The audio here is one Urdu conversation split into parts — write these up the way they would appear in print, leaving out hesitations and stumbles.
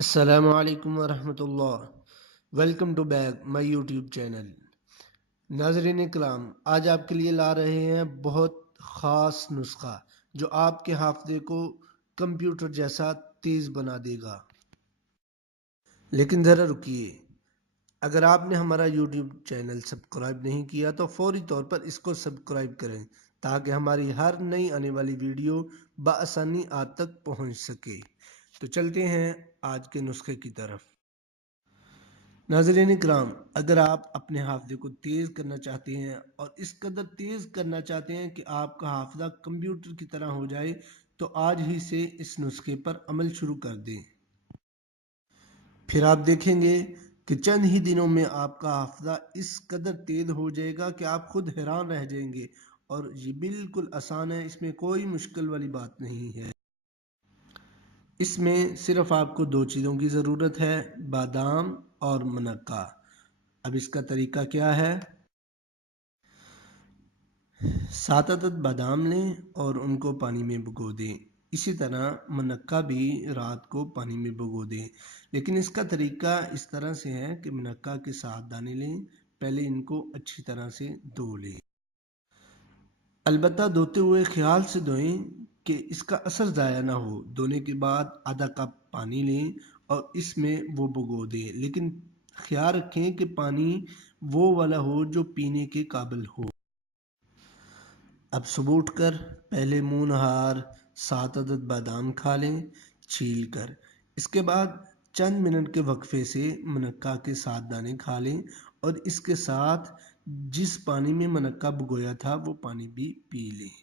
السلام علیکم ورحمۃ اللہ۔ Welcome to back my YouTube channel. ناظرین کرام، آج آپ کے لیے لا رہے ہیں بہت خاص نسخہ جو آپ کے حافظے کو کمپیوٹر جیسا تیز بنا دے گا۔ لیکن ذرا رکیے، اگر آپ نے ہمارا یوٹیوب چینل سبسکرائب نہیں کیا تو فوری طور پر اس کو سبسکرائب کریں تاکہ ہماری ہر نئی آنے والی ویڈیو بآسانی آپ تک پہنچ سکے۔ تو چلتے ہیں آج کے نسخے کی طرف۔ ناظرین کرام، اگر آپ اپنے حافظے کو تیز کرنا چاہتے ہیں اور اس قدر تیز کرنا چاہتے ہیں کہ آپ کا حافظہ کمپیوٹر کی طرح ہو جائے تو آج ہی سے اس نسخے پر عمل شروع کر دیں۔ پھر آپ دیکھیں گے کہ چند ہی دنوں میں آپ کا حافظہ اس قدر تیز ہو جائے گا کہ آپ خود حیران رہ جائیں گے، اور یہ بالکل آسان ہے، اس میں کوئی مشکل والی بات نہیں ہے۔ اس میں صرف آپ کو دو چیزوں کی ضرورت ہے، بادام اور منقہ۔ اب اس کا طریقہ کیا ہے؟ 7 عدد بادام لیں اور ان کو پانی میں بھگو دیں۔ اسی طرح منقہ بھی رات کو پانی میں بھگو دیں، لیکن اس کا طریقہ اس طرح سے ہے کہ منقہ کے 7 دانے لیں، پہلے ان کو اچھی طرح سے دھو لیں۔ البتہ دھوتے ہوئے خیال سے دھوئیں کہ اس کا اثر ضائع نہ ہو۔ دھونے کے بعد آدھا کپ پانی لیں اور اس میں وہ بھگو دیں، لیکن خیال رکھیں کہ پانی وہ والا ہو جو پینے کے قابل ہو۔ اب صبح اٹھ کر پہلے منہ نہار 7 عدد بادام کھا لیں چھیل کر۔ اس کے بعد چند منٹ کے وقفے سے منقہ کے 7 دانے کھا لیں اور اس کے ساتھ جس پانی میں منقہ بھگویا تھا وہ پانی بھی پی لیں۔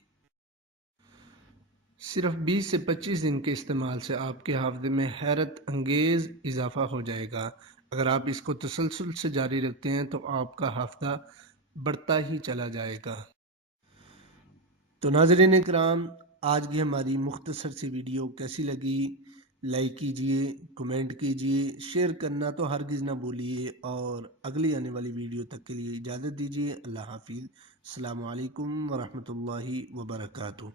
صرف 20 سے 25 دن کے استعمال سے آپ کے حافظے میں حیرت انگیز اضافہ ہو جائے گا۔ اگر آپ اس کو تسلسل سے جاری رکھتے ہیں تو آپ کا حافظہ بڑھتا ہی چلا جائے گا۔ تو ناظرین اکرام، آج کی ہماری مختصر سی ویڈیو کیسی لگی؟ لائک کیجئے، کمنٹ کیجئے، شیئر کرنا تو ہرگز نہ بھولیے، اور اگلی آنے والی ویڈیو تک کے لیے اجازت دیجئے۔ اللہ حافظ۔ السلام علیکم ورحمۃ اللہ وبرکاتہ۔